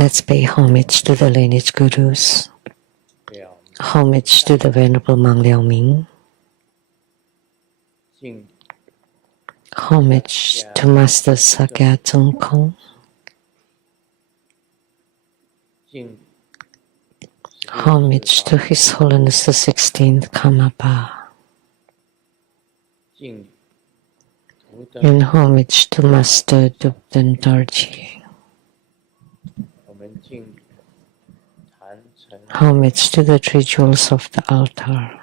Let's pay homage to the lineage gurus. Homage to the Venerable Monk Liao Ming. Homage to Master Sakya Tsung Kong. Homage to His Holiness the 16th Karmapa. And homage to Master Dubden Dorji. Homage to the three jewels of the altar.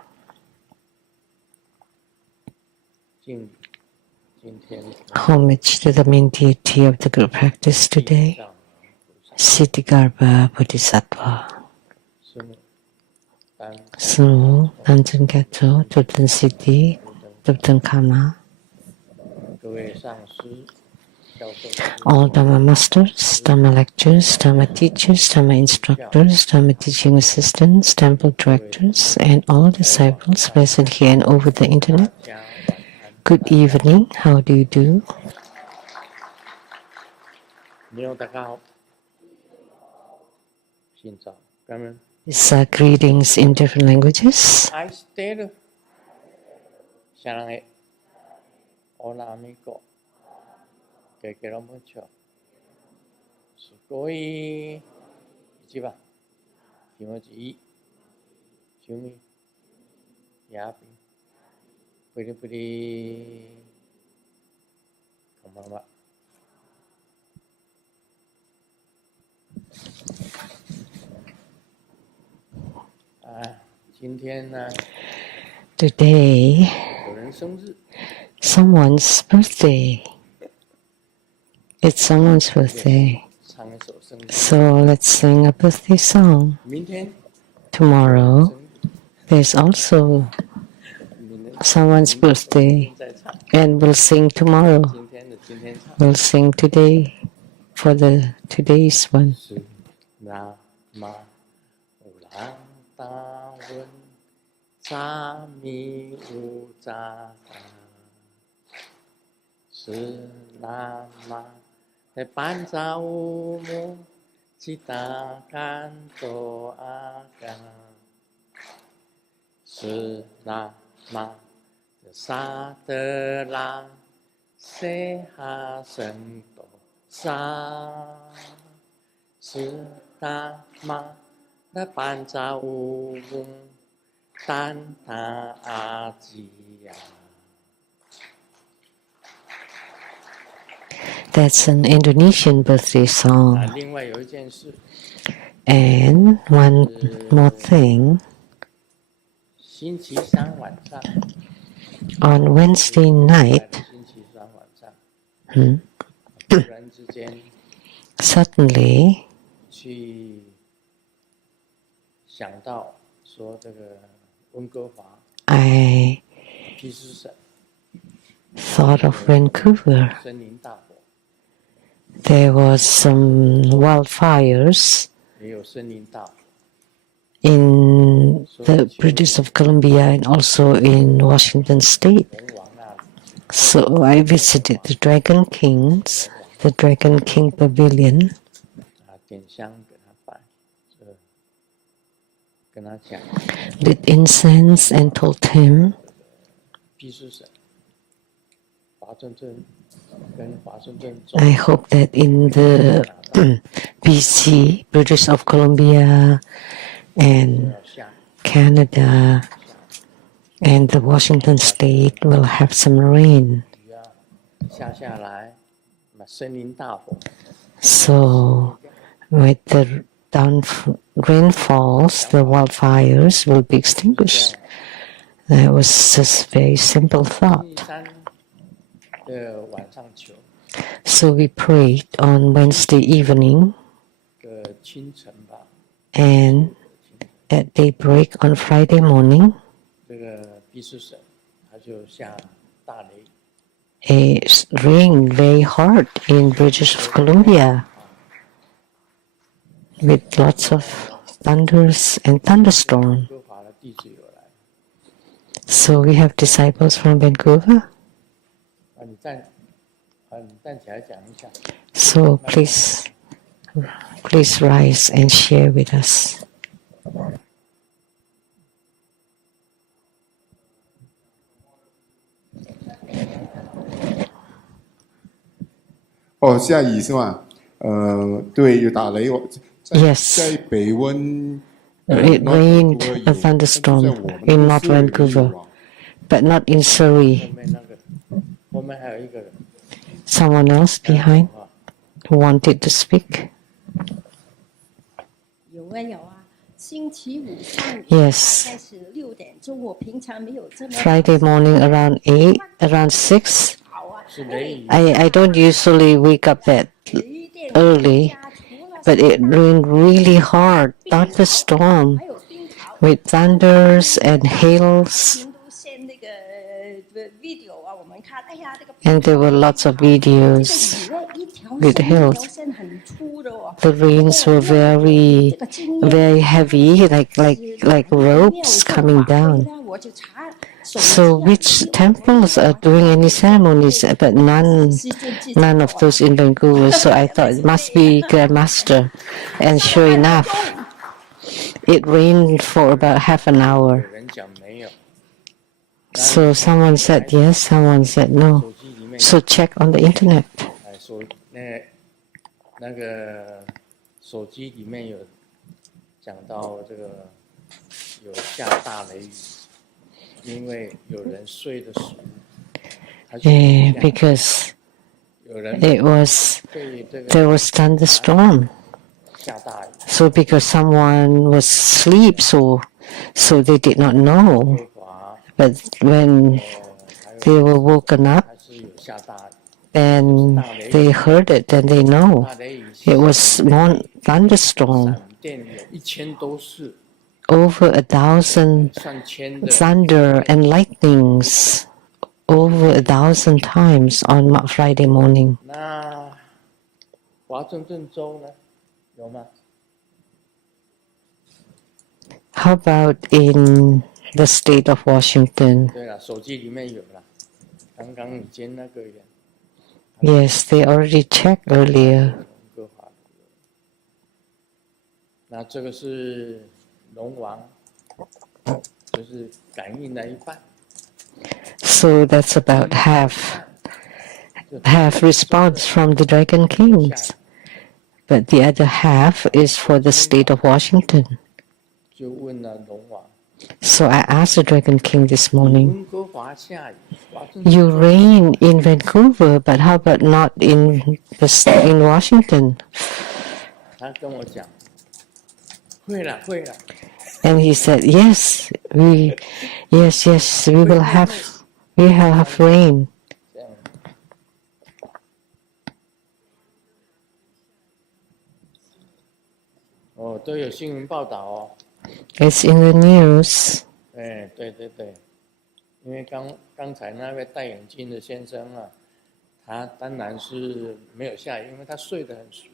Homage to the main deity of the group practice today, Siddhigarbha Bodhisattva. Sunu, Tanjung Gato, Dubden Siddhi, Dubden Karma. All Dhamma masters, Dhamma lecturers, Dhamma teachers, Dhamma instructors, Dhamma teaching assistants, temple directors, and all disciples present here and over the internet. Good evening. How do you do? These are greetings in different languages. Hola amigo, que quiero mucho. Sugoi, ichiba, kimochi ii, shumi, yapi, puri puri, konbanwa. Today, someone's birthday. It's someone's birthday. So let's sing a birthday song. Tomorrow, there's also someone's birthday. And we'll sing tomorrow. We'll sing today for the today's one. Sami Ujjhara Surangama Te Panca Umu Cita Kanto Aga Surangama Te Satera Seha Sento Sa Surangama Te Panca Umu Tanta Ajiya. That's an Indonesian birthday song. And one more thing. On Wednesday night, suddenly, I thought of Vancouver. There was some wildfires in the British of Columbia and also in Washington State. So I visited the Dragon King Pavilion. Lit incense and told him I hope that in the BC, British of Columbia and Canada and the Washington State will have some rain. So with the rainfalls, the wildfires will be extinguished. That was just a very simple thought. So we prayed on Wednesday evening, and at daybreak on Friday morning, it rained very hard in British Columbia with lots of thunders and thunderstorm. So we have disciples from Vancouver. So please please rise and share with us. 哦，下雨是吗？对，有打雷。在 Yes. 在北温It North rained Vancouver a 有，但是在 thunderstorm 我们 in 那 North 个 Surrey 没有 Vancouver, 啊。but not in 后 Surrey. 面那个，后面还有一个人， Someone else 还要讲 behind 话。 who wanted to speak? 有啊有啊，星期五上午 Yes. 大概是6点钟，我平常没有这么 Friday morning around 8, around 6. 好啊，是雷雨， I don't usually wake up that 雷电 early, 加除了 but it rained really hard, thunderstorm 还有冰雹， with thunders and 他 hails, 们都 send 那个video 啊，我们看，哎呀，这个 and there were lots of 这个 videos 雨呢，一条 with 线一 hails. 条线很粗的哦。 The rains were 这 very, 个经验 very heavy, like ropes coming down. 我就查手机 So 啊 which temples are doing any ceremonies? But none of those in Vancouver. So I thought it must be Grandmaster. And sure enough, it rained for about half an 有 hour. 人讲没有， So someone said yes, someone said no. 手机里面 So check on the internet. 哎说那个手机里面有讲到这个有下大雷雨，因为有人睡得熟，他就 Because 有人 it was, 被这个 there was thunderstorm. 下大雨， So because someone was asleep, so they did not know. 歌华 But when 还有 they were woken up, 还是有下大雨， then they heard it, then they know. 大雷雨 It was one thunderstorm, 闪电有1000多次， over 1,000 上千的 thunder and lightnings, over 1,000 times on Friday morning. 那华盛顿州呢？有吗？ How about in the state of Washington? 对了，手机里面有了。刚刚你接那个人， Yes, they already checked earlier. 歌华。那这个是龙王，就是感应了一半。 So that's about half response from the Dragon Kings. But the other half is for the state of Washington. 就问了龙王， So I asked the Dragon King this morning, 温哥华下雨，华盛顿 you 州 rain in Vancouver, but how about not in Washington? 他跟我讲，会了会了， And he said, yes, we will have rain. 这样。哦，都有新闻报道哦。 It's in the news. 哎，对对对，因为刚才那位戴眼镜的先生啊，他当然是没有下雨，因为他睡得很熟。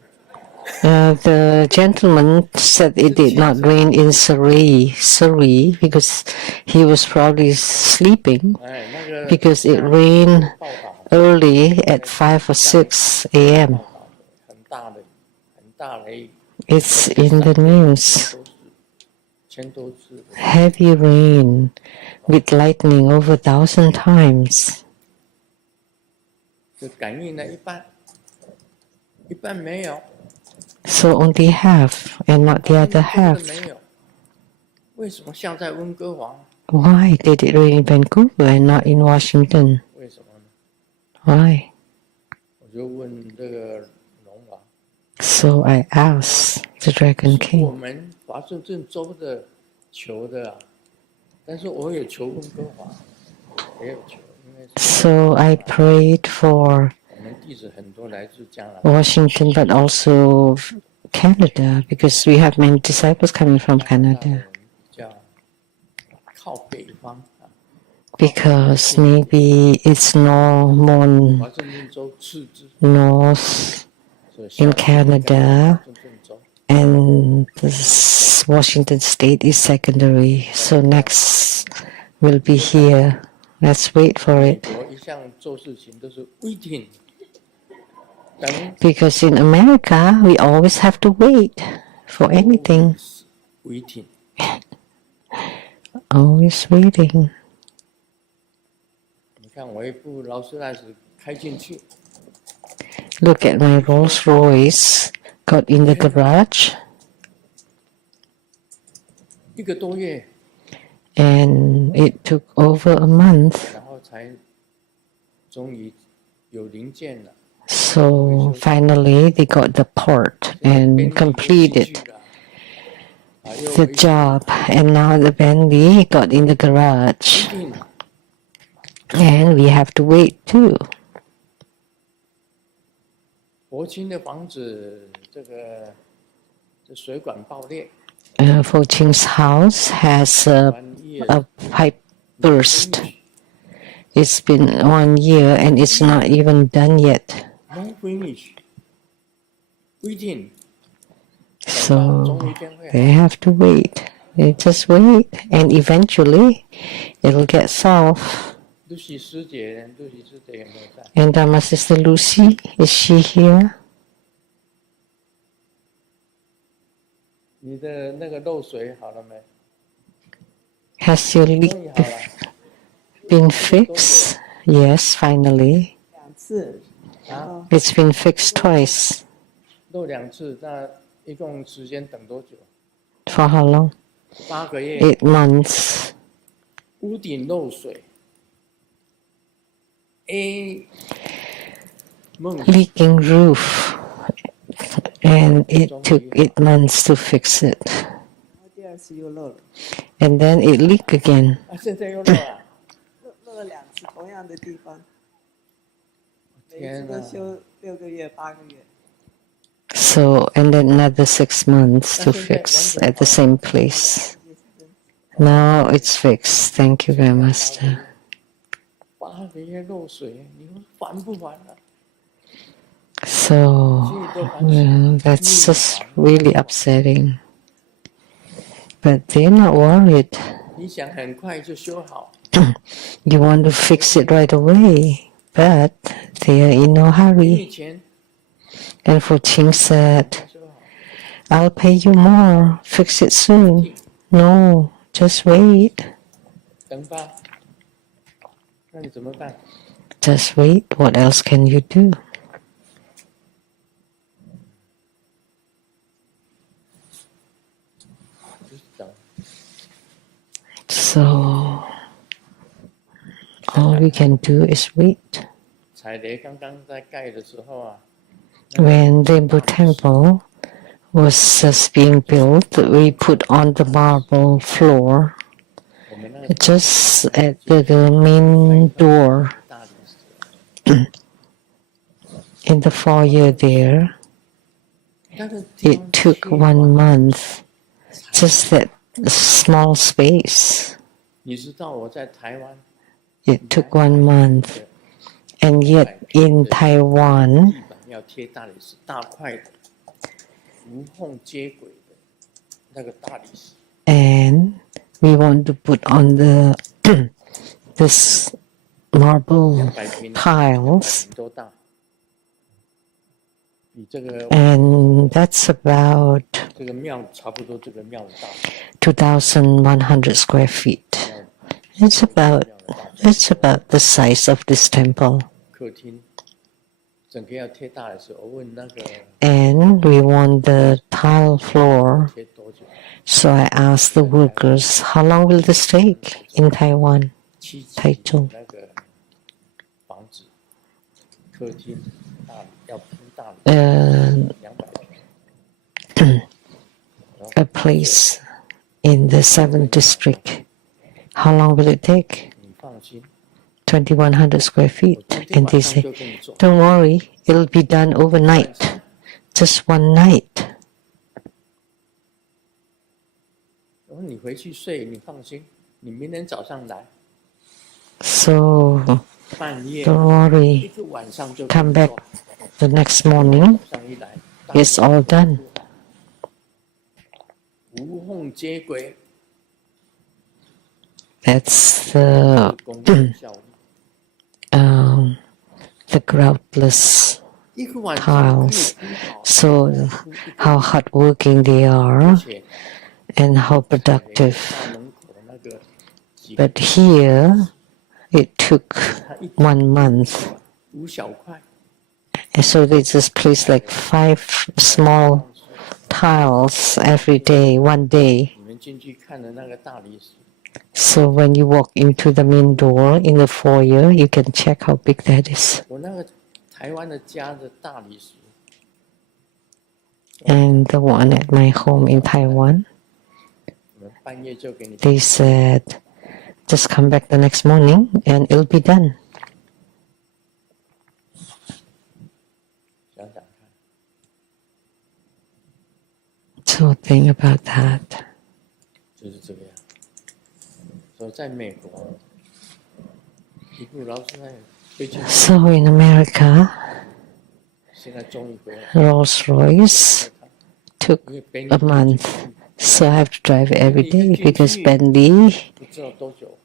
The gentleman said it did not rain in Surrey, because he was probably sleeping 哎，那个 because it rained 报道 early at 5 or 6 a.m. 很大雷雨， It's in the news. 1000多次， Heavy rain with lightning over 1,000 times. 就感应了一半，一半没有， So only half and not the other 真的 half. 没有。为什么下在温哥华？ Why did it rain in Vancouver and not in Washington? 为什么呢？ Why? 我就问这个龙王。 So I asked the Dragon 我 King. 们华盛顿州的求的啊，但是我也求温哥华，也有求，因为 So I prayed for 我们弟子很多来自加拿大， Washington, but also Canada, because we have many disciples coming from 加拿大 Canada. 人比较靠北方啊， Because maybe it's no more 华盛顿州次之， north 所以 in 下 Canada, 华盛顿州 and this Washington State is secondary. So next will be here. Let's wait for 美 it. 国一向做事情都是 waiting，等 Because in America, we always have to wait for anything. always waiting。 Always waiting. 你看我一部劳斯莱斯开进去， Look at my Rolls Royce. Got in the garage, 1个多月， and it took over a month. 然后才终于有零件了。 So finally, they got the part and completed the job. And now the Bentley got in the garage, 定 and we have to wait too. 佛清的房子，这水管爆裂， Fo Ching's house has a pipe burst. It's been 1 year and it's not even done yet. no finish， waiting， So 总有一天会好。 they have to wait. They just wait, and eventually it'll get solved. 露西师姐有没有在？ And my sister Lucy, is she here? 你的那个漏水好了没？ Has your 终 leak 于好了。 been fixed? Yes, finally. 2次，然后 It's been fixed twice. 漏2次，那一共时间等多久？ For how long? 8个月。 8 months. 屋顶漏水。梦 Leaking roof. And it took 8 months to fix it. 然后第2次又漏了， And then it leaked again. 啊，现在又漏了。漏了2次，同样的地方，每一天哪次都修6个月、8个月。 So, and then another 6 months to fix at the same place. Now it's fixed. Thank you, Grandmaster. 8个月漏水，你说烦不烦啊？ So, well, that's just really upsetting. But they're not worried. 你想很快就修好， You want to fix it right away, but they are in no 给 hurry. 你钱 And Fu Qing said, 修好。 I'll pay you more. Fix it soon. No, just wait. 等吧。那你怎么办？ Just wait. What else can you do? 就是等。 So, all we can do is wait. 踩雷刚刚在盖的时候啊， When the Rainbow Temple was just being built, we put on the marble floor 我们那个 just at the main door 大理石， in the foyer there. 那个地 It 方 took 缺 1 month, just that small space. 你知道我在台湾 It took 1 month. And yet in Taiwan, 地板要贴大理石，大块的，无缝接轨的那个大理石， and we want to put on the this marble 200平 tiles, 200平多大，比这个 and that's about 这个庙差不多，这个庙的大， 2,100 square feet. It's about the size of this temple. 客厅整个要贴大理石。我问那个 And we want the tile floor. 贴多久？ So I asked the workers, how long will this take in Taiwan? 7级台中那个房子，客厅大理要铺大理200平。 A place in the 7th district. How long will it take? 你放心， 2,100 square 我 feet. 今天 And 晚 they 上 say, 就跟你做。 don't worry, it'll be done overnight. Just 1 night. 我说你回去睡，你放心，你明天早上来， So 半夜 don't 一 worry, 个晚上就 come 跟你 back 做 the next morning. 早上一来， It's all done. 无缝接轨， That's 是 the 公共效率。 the groutless 一个晚上可以 tiles. 铺好， So 铺一个 how 月， hardworking they 而 are 且 and how 踩雷 productive. 大门口那个几个 But here it took 它一 1 month. 5小块， And so they just placed like 5 small 放水， tiles every day, 1 day. 你们进去看的那个大理石， So when you walk into the main door in the foyer, you can check how big that is. 我那个台湾的家的大理石， And the one at my home in Taiwan, 我们半夜就给你 they said, just come back the next morning and it'll be done. 想想看， So think about that. 就是这个样。所以在美国，一部劳斯莱斯飞进， So in America, 现在终于回来， Rolls-Royce took 因为 Benny a month. So I have to drive every day because Bentley 不知道多久，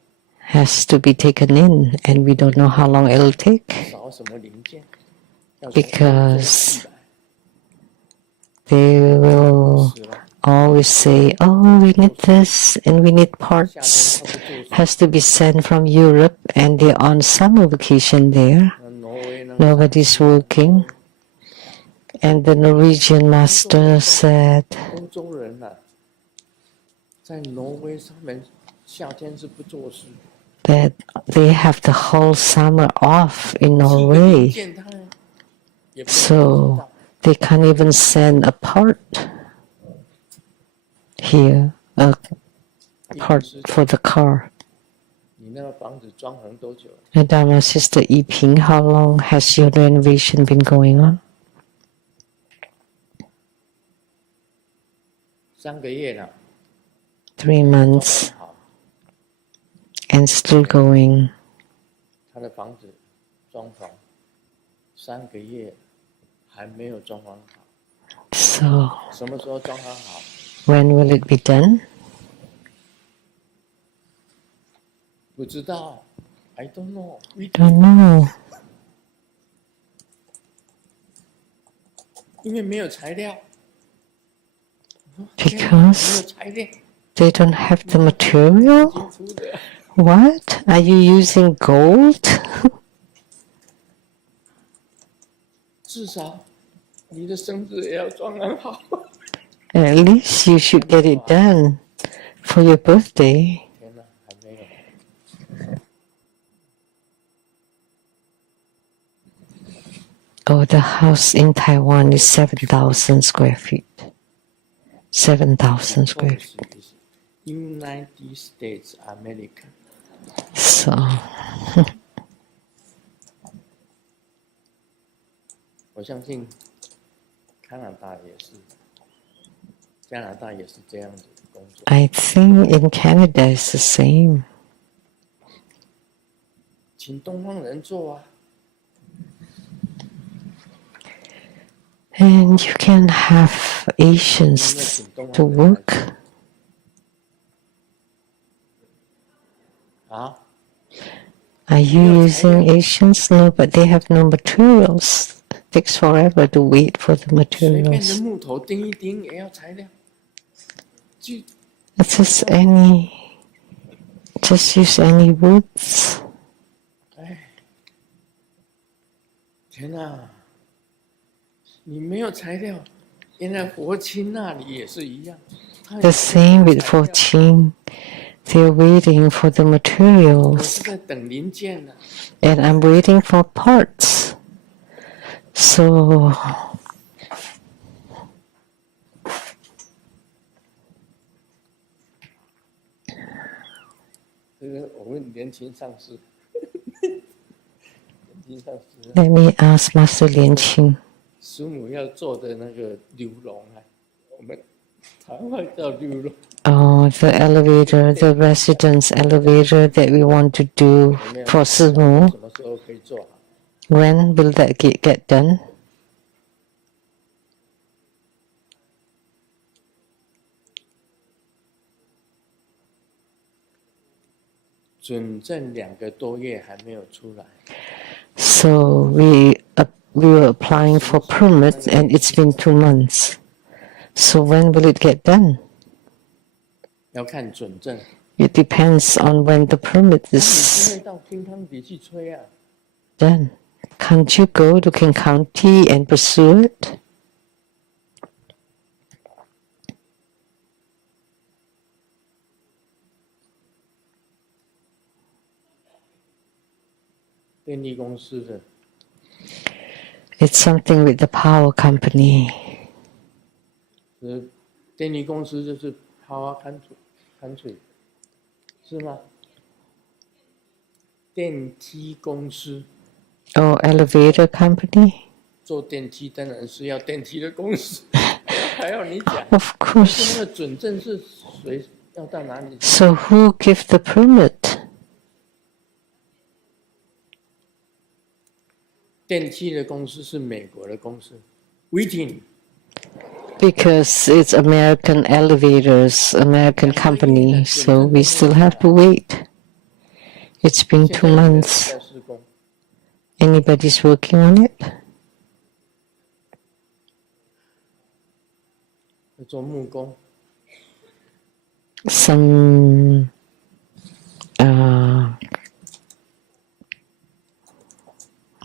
has to be taken in and we don't know how long it'll take 少什么零件，要从欧洲 because 寄来， they will 死了。 always say, oh, we need this and we need 夏天 parts. 他不做事， Has to be sent from Europe and they're on summer vacation there. 那挪威那个 Nobody's working. And the Norwegian master said 欧洲人啊，在挪威他们夏天是不做事， that they have the whole summer off in 寄个零 Norway. 件他也不知 So 道， they can't even send a part here, a 一 part 直 for the car. 你那个房子装潢多久？ And my sister Yiping, how long has your renovation been going on? 3个月了， 3 装 months 潢好， and still going. 他的房子装潢3个月还没有装潢好， So 什么时候装潢好？ when will it be done? 不知道 ，I don't know， Don't know 因为没有材料。天哪，没有 because 材料， they don't have the material. 金出的， What? Are you using gold? 至少你的生日也要装潢好。 At least you should get it done for your birthday. 天哪，还没有。Oh, the house in Taiwan is 7,000 square feet. 7,000 square feet. United States America， So 我相信加拿大也是，加拿大也是这样子的工作。 I think in Canada it's the same. 请东方人做啊， And you can have Asians to work. 啊， Are you using Asians? No, but they have no materials. Takes forever to wait for the 随便的 materials. 木头钉一钉也要材料，就 It's just use any woods. 哎，天哪！你没有材料，原来佛清那里也是一样。 The same with 材料 14. They're waiting for the 我 materials. 是在等零件呢、 And I'm waiting for parts. So 这个我问年轻上司，年轻上司， let me ask Master Lian Qing. 师母要做的那个流笼啊，我们台湾叫流笼， Oh, the elevator, the residence elevator that we want to do 有没有？ for Simu. 什么时候可以做好？ When will that get done? 准证2个多月还没有出来， So we were applying for permit and it's been 2 months. So when will it get done? 要看准证。 It depends on when the permit 那你 is 不会到金康比去催啊？ done. Can't you go to King County and pursue it? 电力公司的 It's something with the power company. 电力公司就是 Power Country， 是吗？电梯公司 Oh, elevator company? 做电梯当然是要电梯的公司，还要你讲。 Of 那 course. 个准证是谁要到哪里？ So who give the permit? 电梯的公司是美国的公司 ，Waiting。 Because it's American elevators, American company, so we still have to wait. It's been 2 months. 在施工， Anybody's working on it? 在做木工， Some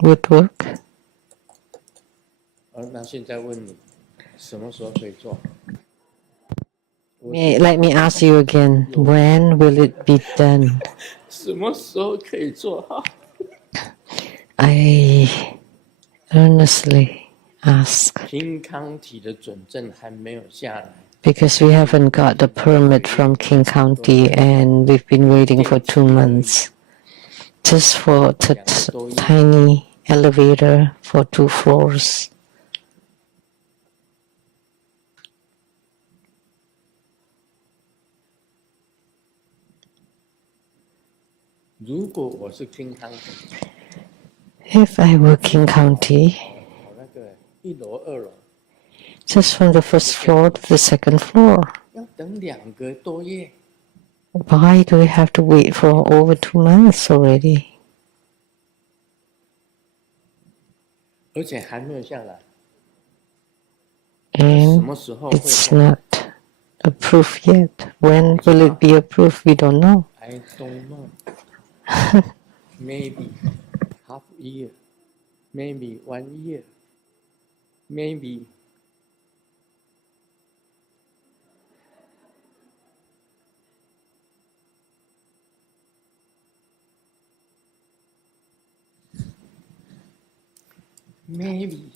woodwork. 那现在问你，什么时候可以做？ Let me ask you again, when will it be done? 什么时候可以做好？ I earnestly ask 平康体的准证还没有下来， because we haven't got the permit from King County and we've been waiting for 2 months just for the tiny elevator for 2 floors. 如果我是平康体， If I were King County, 我那个1楼、2楼 just from the first floor to the second floor, 要等2个多月， why do we have to wait for over 2 months already? 而且还没有下来，什 And 么时候会 it's 下来 not approved yet. When will it be approved? We don't know. ？I don't know. Maybe half year, maybe 1 year, maybe. Maybe.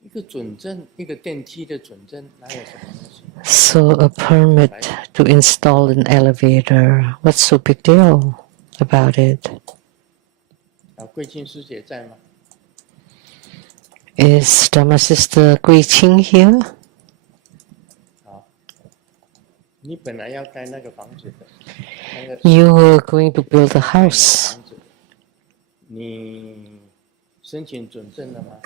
一个准证，一个电梯的准证，哪有什么东西？ So a permit to install an elevator. What's so big deal about it? 贵清师姐在吗？ Is Dharma Sister Gui Qing here? 好，你本来要盖那个房子的，那个 You were going to build a 那个 house. 房子，你申请准证了吗？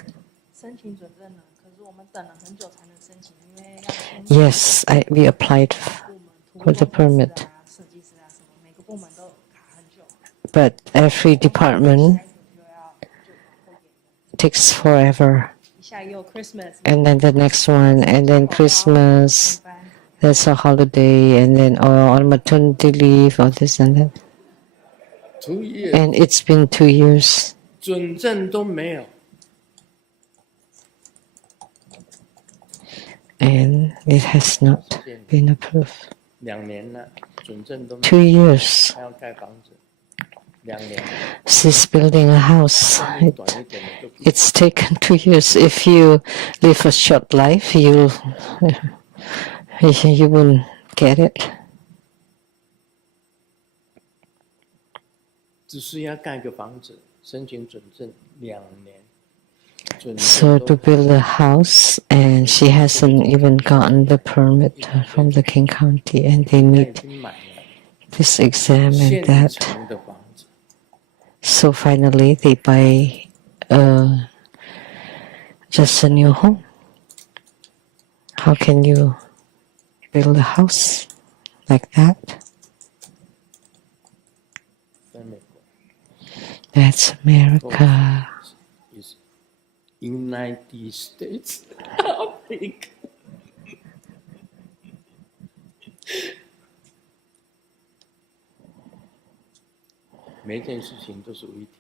申请准证了，可是我们等了很久才能申请，因为要签 Yes, we applied 部门、土 for the 木工程 permit. 师啊、设计师啊什么，每个部门都卡很久。 But every department 下一个就要后延， takes forever. 一下又 Christmas， And then the next one, and then Christmas, there's a holiday, and then on maternity leave, or this and that. 2 years And it's been 2 years. 准证都没有， And it has not been approved. 2年了，准证都没 2有， years. 还要盖房子，2年， She's building a house. 寿命短一点的就不 It's taken 2 years. If you live a short life, you won't get it. 只是要盖个房子，申请准证2年，准 So 证 to 都 build a house, and she hasn't even gotten the permit from the King County, and they 现在已 need 经买了 this exam and 现 that. 成的房子， So finally, they buy just a new home, How can you build a house like that? 在美国 That's America. is United States of America. 每一件事情都是 waiting，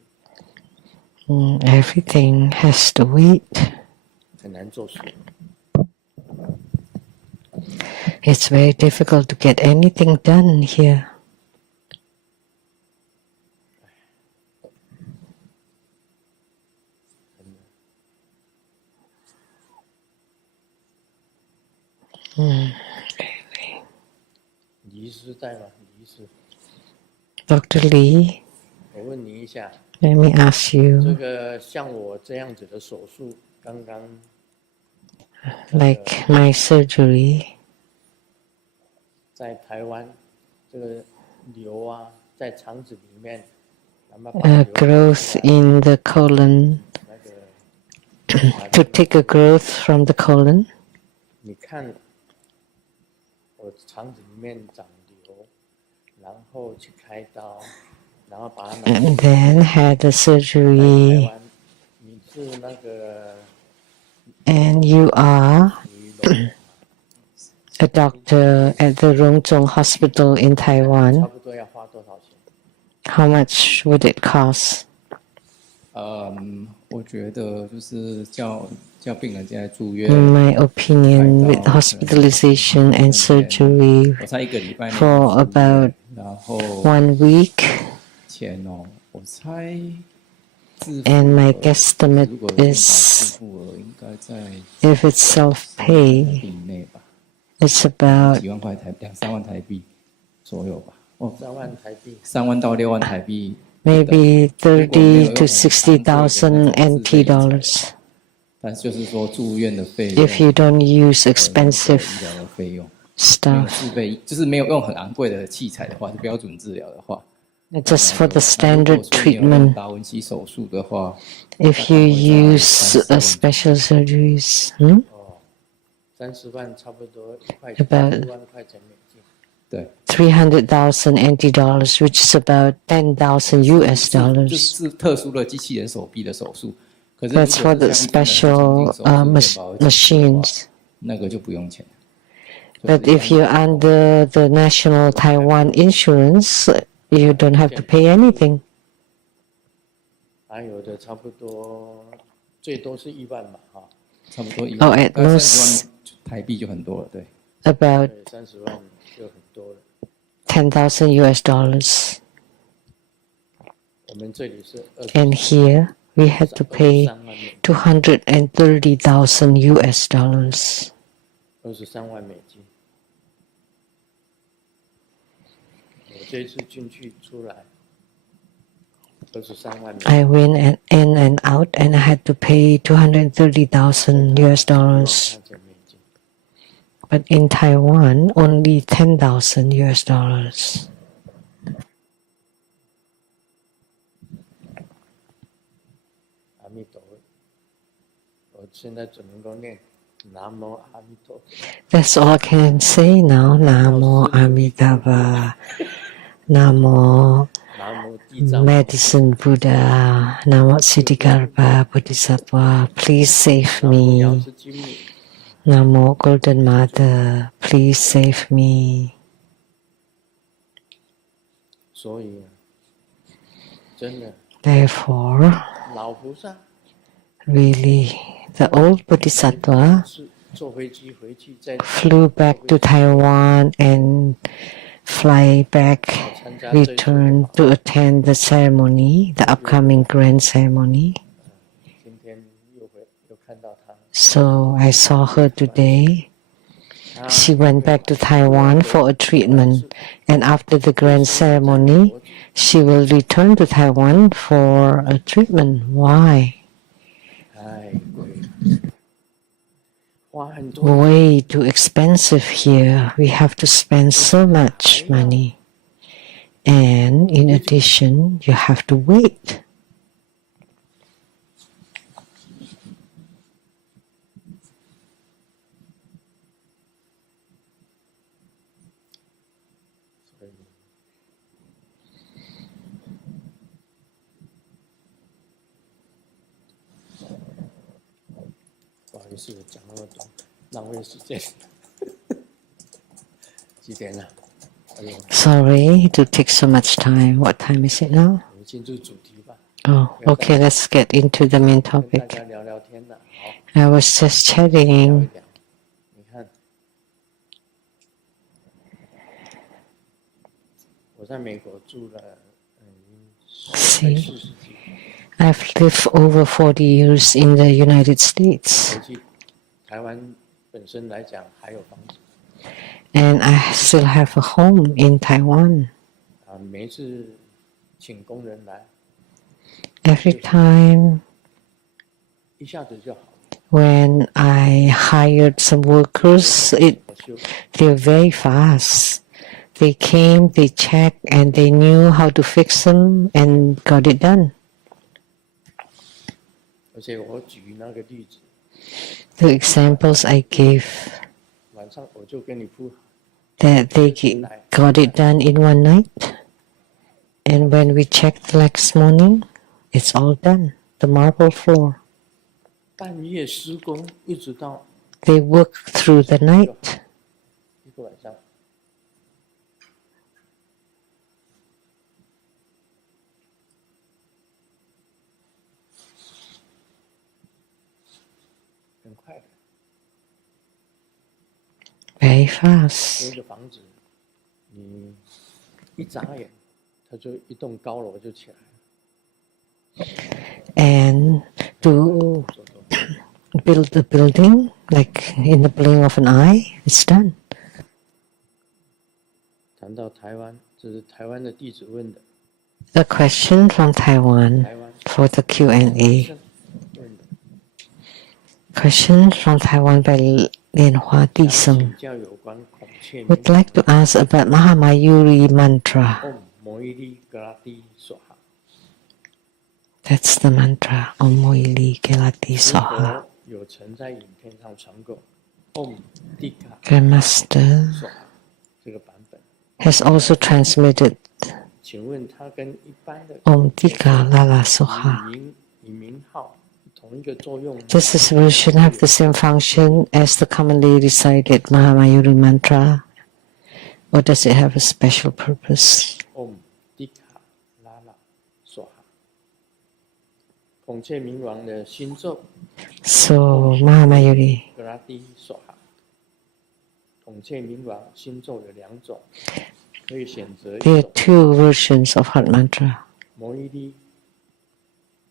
Everything has to wait. 很难做事。 It's very difficult to get anything done here. 李医师在吗？李医师， Dr. Lee, 我问你一下， let me ask 这 you, 个像我这样子的手术，刚刚 like my surgery, 在台湾，这个瘤啊，在肠子里面，咱们把瘤 growth in the colon, 那个 to take a growth from the colon, 你看我肠子里面长瘤，然后去开刀，然后把它拿 and then had the 在台 surgery, 湾，你是那个 and you are 属于龙 a doctor at the Rongzhong Hospital in 差 Taiwan. 不多要花多少钱？ How much would it cost? 我觉得就是叫病人进来住院， In my opinion, with hospitalization and surgery 我猜1个礼拜内 for about 然后 1 week, 钱哦，我猜自付 and my 额 guesstimate 如果有 is 自付额应该在 if it's self-pay, 以内吧， it's about 几万块台2-3万台币左右吧。哦3万台币。 3万到6万台币。 maybe 30 to 60,000 NT dollars 但是就是说住院的费用 if you don't use expensive 医疗的费用，没有 stuff. 自费，就是没有用很昂贵的器材的话，是标准治疗的话， Just for the 如 standard 果说你有用 treatment. 达文西手术的话， If you use special surgeries, 哦，30万差不多1块钱，1万块钱美金。对， 300,000 NT dollars, which is about 10,000 US 就 dollars. 是特殊的机器人手臂的手术。可是 That's for the special machines. 那个就不用钱。 But if you're under the national Taiwan insurance, you don't have to pay anything. 还有的差不多，最多是1万吧，哈。差不多1 Oh, 万， at 大概30 most 万台币就很多了，对。 about 对，30万就很多了。 10,000 US dollars. 我们这里是 And here we had to pay 230,000 US dollars. 23万美金。我这次进去出来23万美金。 I went in and out, and I had to pay 230,000 US dollars. 块钱美金。 But in Taiwan, only 10,000 US dollars. 阿弥陀佛，我现在只能够念南无阿弥陀佛。 That's all I can say now. Namo Amitabha. Namo 南无地藏 Medicine Buddha. Namo Siddhikarma Bodhisattva. Please save 南无药 me. 师金母。 Namo Golden Mother. Please save me. 所以，真的 Therefore, 老菩萨 really, the old Bodhisattva 是坐飞机回去，再 flew back to Taiwan and fly back, return to attend the ceremony, the upcoming grand ceremony. 今天又看到他， So I saw her today. She went back to Taiwan for a treatment, and after the grand ceremony, she will return to Taiwan for a treatment. Why? 太贵了，花很多。 Way too expensive here. We have to spend so much money. And in addition, you have to wait. 没事，讲那么多，浪费时间。几点了？哎呦， Sorry to take so much time. What time is it now? 我们进入主题吧， Oh, okay, let's get into the main 跟大 topic. 家聊聊天了。好， I was just 聊一 chatting. 聊。你看，我在美国住了，快 See, 40几年， I've lived over 40 years in the United States, 回去台湾本身来讲还有房子 and I still have a home in Taiwan. 啊，每一次请工人来， Every time 一下子就好， when I hired some workers, 我修， they're very fast. They came, they checked, and they knew how to fix them and got it done. 而且我举那个例子， The examples I gave, 晚上我就跟你铺好， that they got it done in one night. And when we checked the next morning, it's all done. The marble floor. 半夜施工一直到 They worked through the night. 一个晚上。很快的， Very 一 fast. 个房子，你一眨眼，它就一栋高楼就起来了。 And to 走走， build the building, like in the blink of an eye, it's done. 谈到台湾，这是台湾的弟子问的， A question from Taiwan 台湾 for the Q&A. 问的， Question from Taiwan by Lianhua 想 Diseng. 请教有关孔雀明 Would like to ask about Mahamayuri mantra. Om Moili Grati Soha。 That's the mantra. Om Moili Gelati 佛 Soha. 有曾在影片上传过 Om Dika Grandmaster Soha 这个版本， has also transmitted 请问它跟一般的 Om Tika Lala Soha. 以名号同一个作用吗？ Does this version have the same function as the commonly recited Mahamayuri mantra? Or does it have a special purpose? Om Dika Lala Soha。 孔雀明王的心咒 So Mahamayuri, Grati Soha。 孔雀明王心咒有2种，可以选择一 there are 种 two versions of heart mantra. Moili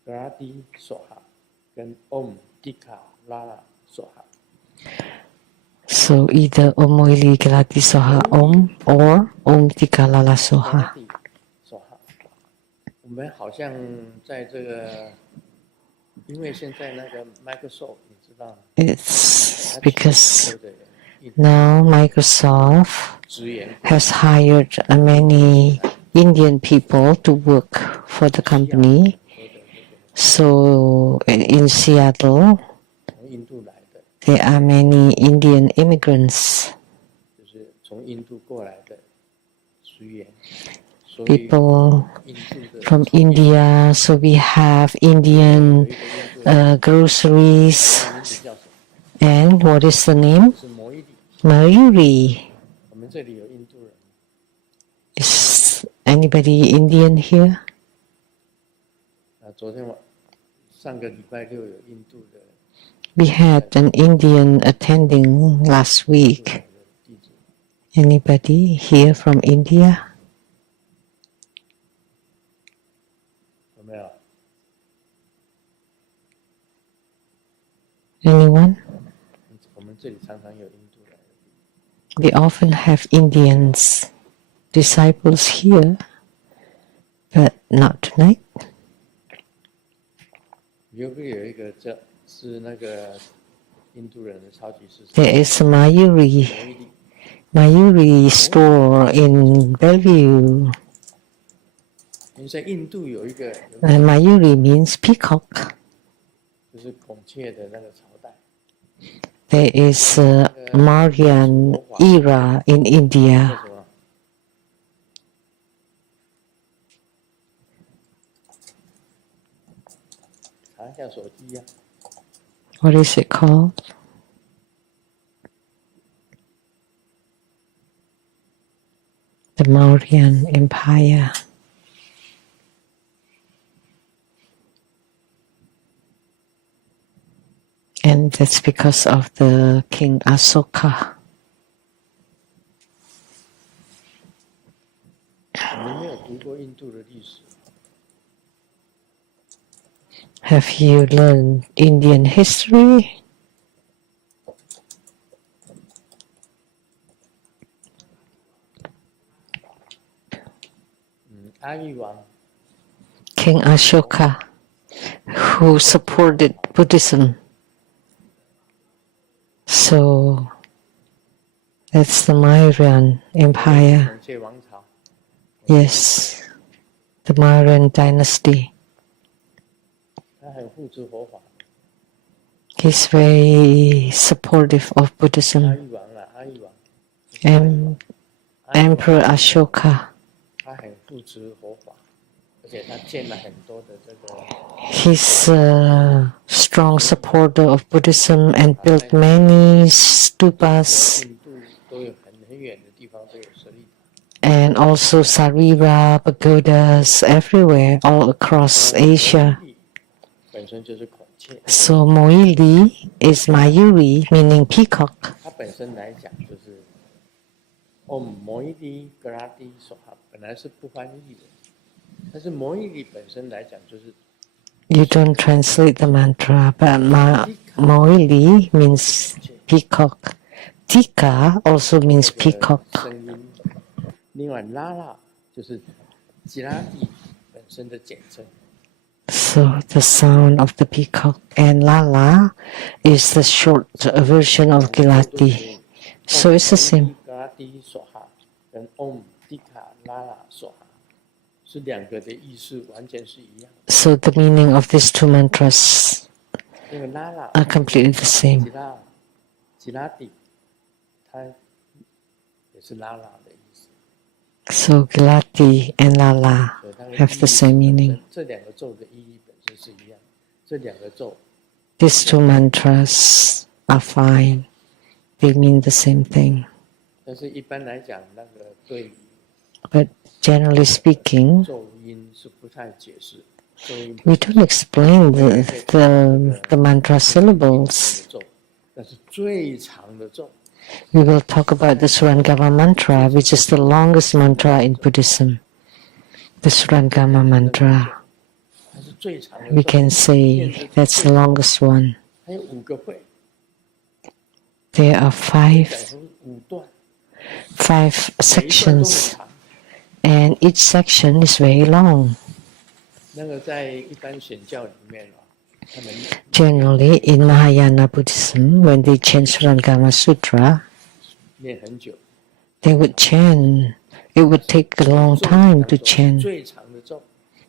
Grati Soha 跟 Om Dika Lala Soha。 So either Om Moili Gelati Soha Om or Om Tika Lala Soha. Grati Soha。 我们好像在这个，因为现在那个 Microsoft 你知道， It's 它 because 所有的人 now Microsoft 职员 has hired many Indian people to work for the company. 或者这个 So in Seattle, 从印度来的， there are many Indian immigrants, 就是从印度过来的职员，所以 people 印度的 from India. So we have Indian 有一个印度人， groceries. 名字叫什么？ And what is the name? 是摩伊里。 Mayuri. 我们这里有印度人， Is anybody Indian here? 昨天上个礼拜六有印度的 We had an Indian attending last 印度 week. 的弟子， Anybody here from India? 有没有？ Anyone? 我们这里常常有印度来的。 We often have Indians disciples here, but not tonight. 有不有一个叫是那个印度人的超级市场？ There is a Mayuri 摩伊里， Mayuri store in Bellevue. 因为在印度有一个 Mayuri means peacock. 就是孔雀的那个朝代， There is a Mauryan era in 叫 India. 什么？查一下手机呀、 What is it called? Mauryan Empire. And that's because of the King Asoka. 你们没有读过印度的历史？ Have you learned Indian history? 阿育王 King Ashoka, who supported Buddhism. So that's the Mauryan Empire. 孔雀王朝， Yes, the Mauryan dynasty. 他很护持佛法。 He's very supportive of 阿 Buddhism. 育王啊，阿育王， And Emperor Ashoka, 他很护持佛法，而且他建了很多的这个 he's a strong supporter of Buddhism and built many stupas 印度都有很远的地方都有舍利塔。 and also sarira, pagodas everywhere, all across Asia. 本身就是孔雀， So Moili is Mayuri, meaning peacock. 它本身来讲就是摩伊利格拉蒂索哈，本来是不翻译的，但是摩伊利本身来讲就是 You don't translate the mantra, but Moili means peacock. Tika also means peacock. 声音。另外拉拉就是吉拉蒂本身的简称。 So the sound of the peacock, and Lala is the short version of Gilati. So it's the same. 格拉蒂索哈跟 Om 迪卡拉拉索哈是两个的意思完全是一样。 So the meaning of these two mantras 那个拉拉 are completely the same. 吉拉蒂，它也是拉拉的意思。 So Gilati and Lala 所以它的 have the same 意义 meaning. 本身这两个咒的意义本身是一样。这两个咒 These two mantras are fine. They mean the same thing. 但是一般来讲，那个对于 But generally speaking, 咒音是不太解释。咒音 we don't explain the mantra syllables. 咒，那是最长的咒。 We will talk about the Surangama mantra, which is the longest mantra in Buddhism. The Surangama mantra. 它是最长的 We 咒。 can say that's the longest one. 还有5个会， There are 讲成5段， five 每一段都很 sections, 长。 and each section is very long. 那个在一般显教里面啊，他们 Generally, in Mahayana Buddhism, when they chant Surangama Sutra, 念很久。 they would chant. It would take a long time to chant. 最长的咒，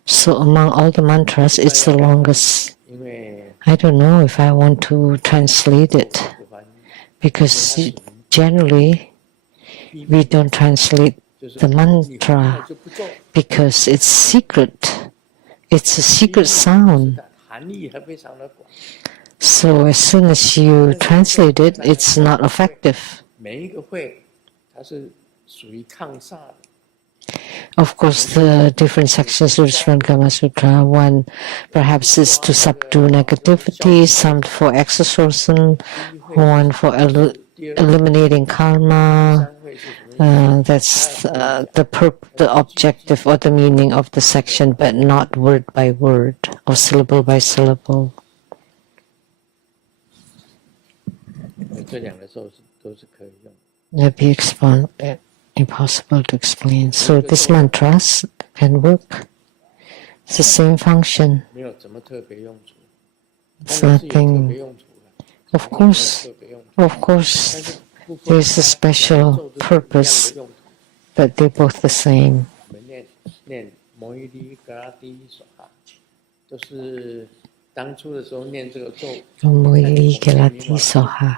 So among all the mantras, it's the longest. 因为 I don't know if I want to translate it, 不翻译， because generally we don't translate 就是 the 你翻译 mantra 就不咒， because it's secret. It's a secret sound. 含义还非常的广。 So as soon as you translate it, it's not effective. 每一个会，它是属于抗煞的。 Of course, the different sections of Surangama Sutra, one perhaps is to subdue negativity, some for exorcism, one for eliminating karma. 三会是什么？ That's the objective or the meaning of the section, but not word by word or syllable by syllable. 这两个咒都是可以用。 It'd be impossible to explain. So these mantras can work. It's the same function. 没有怎么特别用处， It's 当然是有特别 nothing. 用处的。 Of course, 特别用处， of 但 course, 是不分 there's a special 两个咒都是一样的 purpose, 用途。 but they're both the same. 我们念摩伊利格拉蒂索哈，都是当初的时候念这个咒。 Moili Gelati Soha.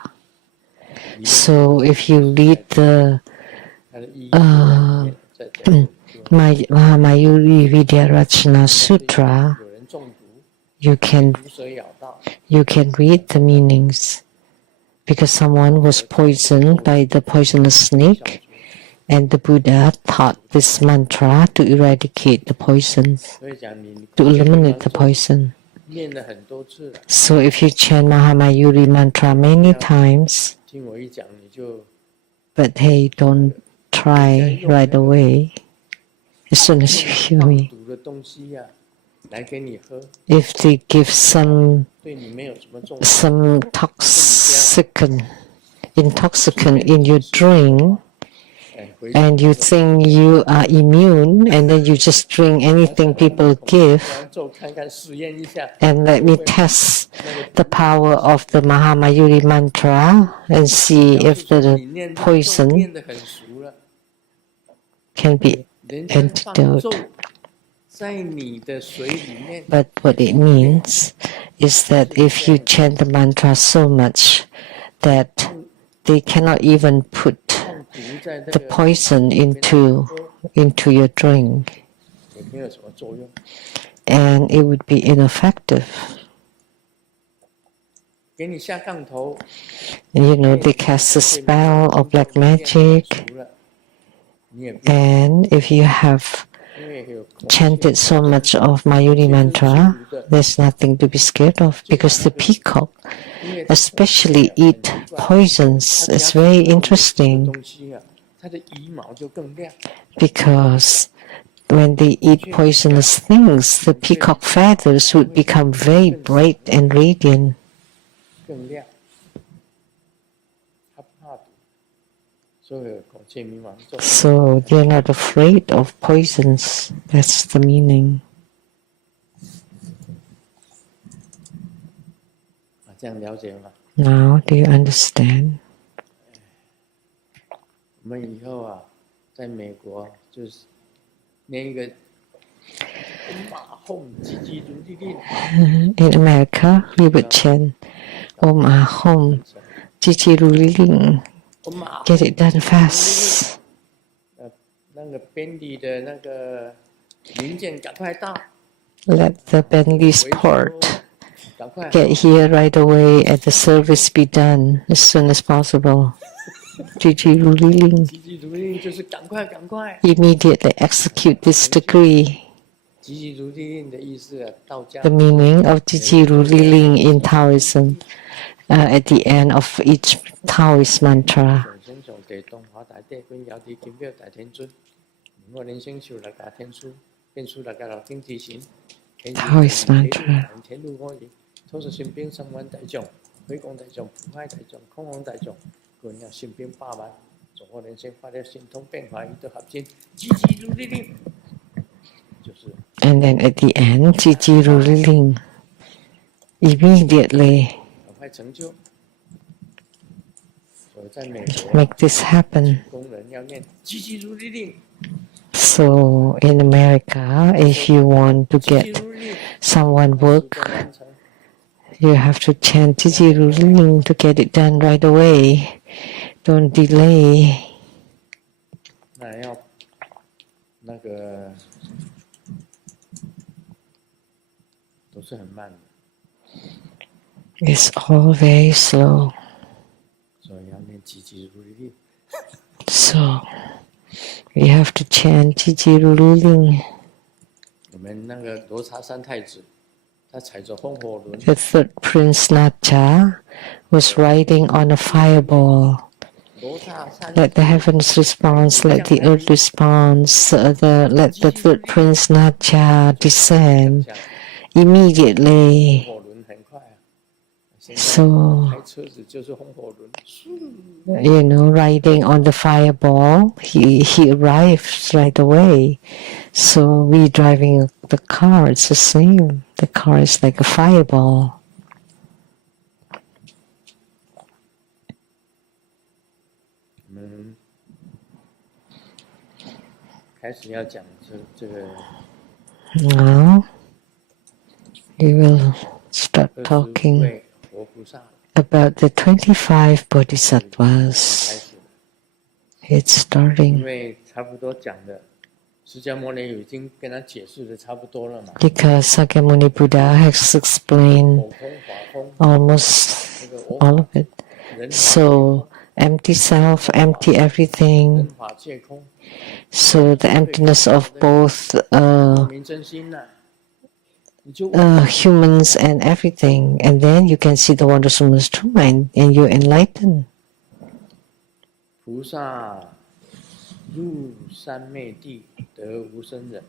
So if you read the 它的意义在这里。 Mahamayuri Vidyarachana Sutra, 有人中毒， you can 毒蛇咬到， read the meanings. Because someone was poisoned by the poisonous snake, And the Buddha taught this mantra to eradicate the poison, 所以讲你 to 念 eliminate the 咒 poison. 念了很多次了， So if you chant Mahamayuri mantra many times, 听我一讲你就 but hey, don't try right away. As soon as you hear 放 me, 毒的东西呀、来给你喝， if they give some 对你没有什么作用。 intoxicant in your drink, 哎，回 and you think you are immune, and then you just drink anything people give, 完咒看看实验一下， and let me test the power of the Mahamayuri mantra and see 表示 if 说 the 你念这个咒 poison 念得很熟了， can be 人家放 antidote. 咒在你的水里面， But what it means is that if you chant the mantra so much that they cannot even put 放毒在那 the 个 poison 里面 into your drink, 也没有什么作用。 and it would be ineffective. 给你下杠头， And you know, they cast a spell of black magic, 熟了，你也不 and if you have 因为有孔 chanted so much of Mayuri mantra, there's nothing to be scared of, because the peacock 因为它 especially eat poisons. It's very 的 interesting 东西啊，它的羽毛就更亮。 because when they eat poisonous things, the peacock feathers would become very bright and radiant. 更亮，它不怕毒，所以孔雀明王咒 So they're not afraid of poisons. That's the meaning. 啊，这样了解吗？ Now, do you understand? 我们以后啊，在美国就是念一个马哄叽叽如律令， In America, we would chant Om Ahom Chichiruling. 我马 Get it done fast. 那个编理的那个零件赶快到， Let the Bentley's 维 port 修赶快 get here right away and the service be done as soon as possible. Chichiruling. 急急如律令就是赶快赶快， Immediately execute this decree. 急急如律令的意思啊，道家 The meaning of Chichiruling in Taoism at the end of each Taoist mantra. 上升上地東華大帝君有地見標大天尊，我人生受大家天書，變書大家流經之前， Taoist mantra. 天路我言，土實身邊三萬大眾，虛空大眾、普海大眾、空空大眾，個人身邊8萬，總我人生發了心通變化，一得合進，急急如律令，就是。 And then at the end, Chichiruling. Immediately 赶快成就。所以在美國 make this happen. 工人要念急急如律令， So in America, if you want to 急急 get 如律令， someone 事 work, 情完成。 you have to chant Chichiruling to get it done right away. Don't delay. 那要那个都是很慢的， It's all very slow. 所以要念急急如律令。 So we have to chant Chichiruling. 我们那个罗刹三太子，他踩着风火轮， The third prince Nacha was riding on a fireball. 罗刹三 Let the heavens respond, let the earth respond, let the third prince Nacha descend 风 immediately. 火轮很快啊。现在 So, 开车子就是风火轮， riding on the fireball, he arrives right away. So we driving the car, it's the same. The car is like a fireball. 我们开始要讲这个 Now, we will start 25 talking 位活菩萨 about the 25 开 bodhisattvas. 始了。 It's 因 starting 为差不多讲的，释迦牟尼已经跟他解释的差不多了嘛。 because Sakyamuni Buddha has explained 口空法空， almost 那个我 all of it. 人 So empty self, empty everything. 人法界空， So the emptiness of both 妙明真心呐、你就 humans and everything, and then you can see the wondrous woman's true mind, and you're enlightened. 菩萨入三昧地得无生忍。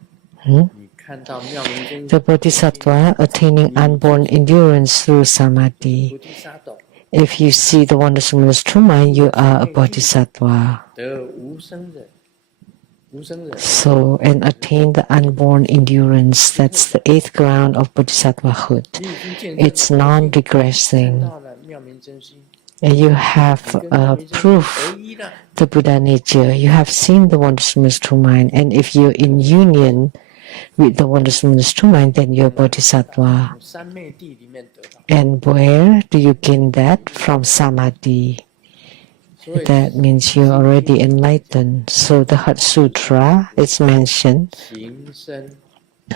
你看到妙明真心 The Bodhisattva attaining unborn endurance through samadhi. 菩提萨埵 If you see the wondrous woman's true mind, you are a bodhisattva. 得无生忍，无生忍。 So, and attain the unborn endurance. That's the 8th ground of bodhisattvahood. 你已经见证 It's 看 non-regressing. 到了妙明真心， And you have 跟妙明真心 proof 合一了。 the Buddha nature. You have seen the wondrous woman's true mind. And if you're in union with the wondrous woman's true mind, then you're bodhisattva. 从三昧地里面得到， And where do you gain that? From samadhi. 所以 That means you're already enlightened. So the Heart Sutra is mentioned. 行深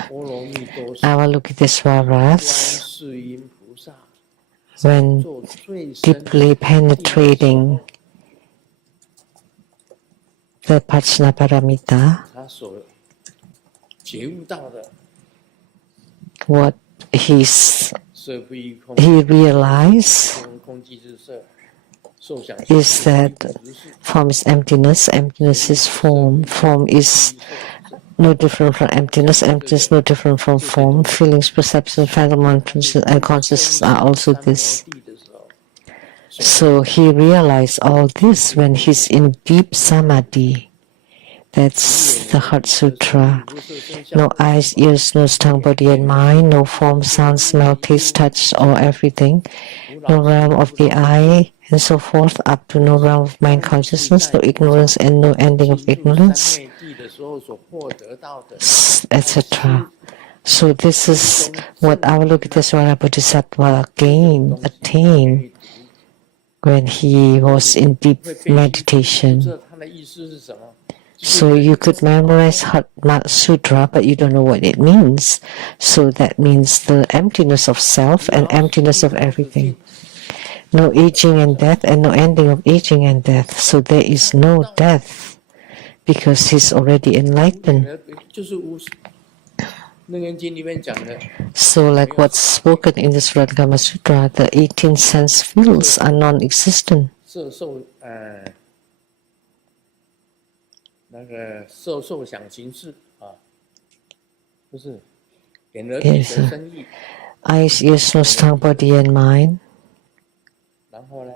波罗蜜多时， Avalokitesvaras, 世音菩萨 when 做最深 deeply penetrating the Prajnaparamita, 他所觉悟到的 what he's, 色不异空， he realized 空寂之色，受想 is that form is emptiness, emptiness is form, form is no different from emptiness, emptiness no different from form, feelings, perceptions, phantom mountains, and consciousness are also this. So he realized all this when he's in deep samadhi. That's the Heart Sutra. No eyes, ears, nose, tongue, body, and mind. No form, sound, smell, taste, touch, or everything. No realm of the eye, and so forth, up to no realm of mind consciousness, no ignorance, and no ending of ignorance, etc. So this is what Avalokitesvara Bodhisattva attained when he was in deep meditation. So you could memorize Heart Sutra, but you don't know what it means. So that means the emptiness of self and emptiness of everything. No aging and death and no ending of aging and death. So there is no death because he's already enlightened. So like what's spoken in the Surangama Sutra, the 18 sense fields are non-existent. 那个受想行识啊，不是眼耳鼻舌身意。 Eyes, ears, nose, tongue, body, and mind. 然后呢，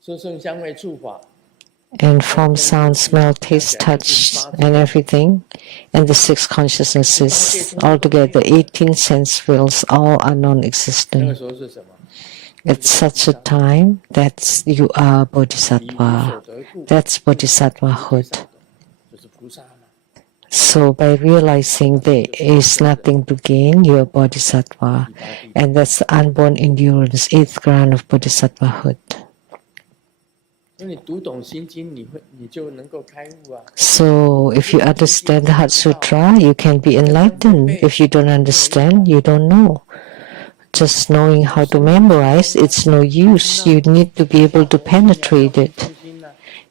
色声香味触法。 And form, sound, smell, taste, touch, and everything, and the 6 consciousnesses, altogether 18 sense fields, all are 那个 non-existent. 时候是什么？ At such a time, that's you are bodhisattva. That's bodhisattvahood. 就是菩萨嘛。 So by realizing there is nothing to gain, you are bodhisattva. And that's the unborn endurance, 8th ground of bodhisattvahood. 那你读懂心经，你就能够开悟啊。 So if you understand the Heart Sutra, you can be enlightened. If you don't understand, you don't know. Just knowing how to memorize, it's no use. You need to be able to penetrate it.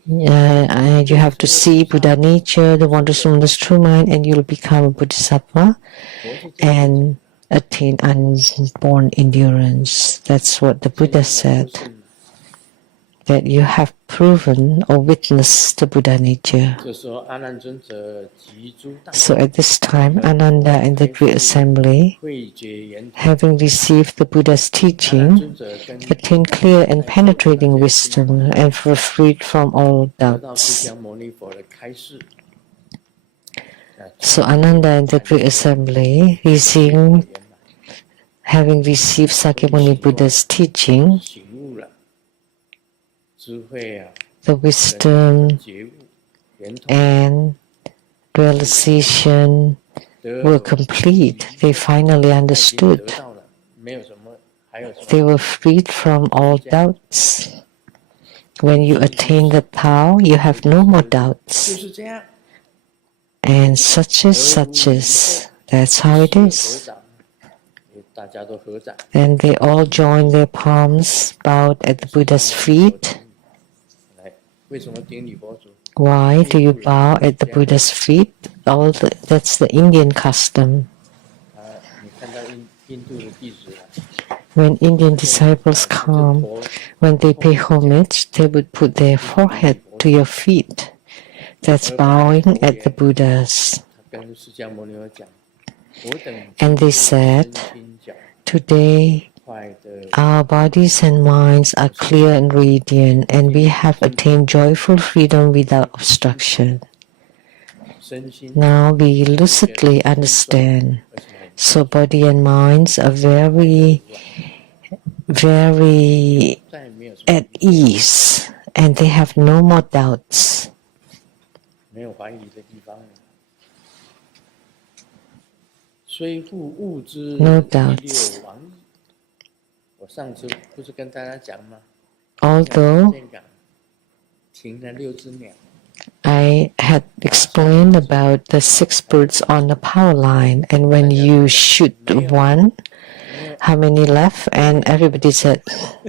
And you have to see Buddha nature, the wondrous woman's true mind, and you'll become a bodhisattva and attain unborn endurance. That's what the Buddha said. That you have proven or witnessed the Buddha nature. 这时候阿难尊者集诸大 So at this time, Ananda and the Great Assembly, 慧觉圆通， having received the Buddha's 阿难 teaching, 尊者跟 attained clear and penetrating wisdom and were freed from all 得到释 doubts. 迦牟尼佛的开示。 So Ananda and the Great Assembly, having received Sakyamuni Buddha's teaching, 醒悟了，智慧啊， the wisdom 觉悟，圆通， and realization 得 were complete. They finally 已经 understood. 得到了，没有什么，还有什么？ They were freed from all doubts. When you attain the Tao, you have no more 就 doubts. 是这样。 And such is, that's how it 合 is. 掌，也大家都合掌。 And they all join their palms, bowed at the Buddha's feet. 来，为什么顶礼佛祖？ Why do you bow at the Buddha's feet? That's the Indian custom. 你看到印度的弟子啊， When Indian disciples come, when they pay homage, they would put their forehead to your feet. That's bowing at the Buddhas. 他跟释迦牟尼佛讲，我等 And they said, 身心脚 today 快的 our bodies and minds are clear and radiant, and we have attained joyful freedom without obstruction. 身心 Now we lucidly understand. So body and minds are very, very 再也没有什么 at ease, and they have no more doubts. 没有怀疑的地方了。虽复物之 No 第 doubts. 六王矣。我上次不是跟大家讲吗？ Although 建港停了6只鸟， I had explained about the 6 birds on the power line, and when you shoot one, how many left? And everybody said,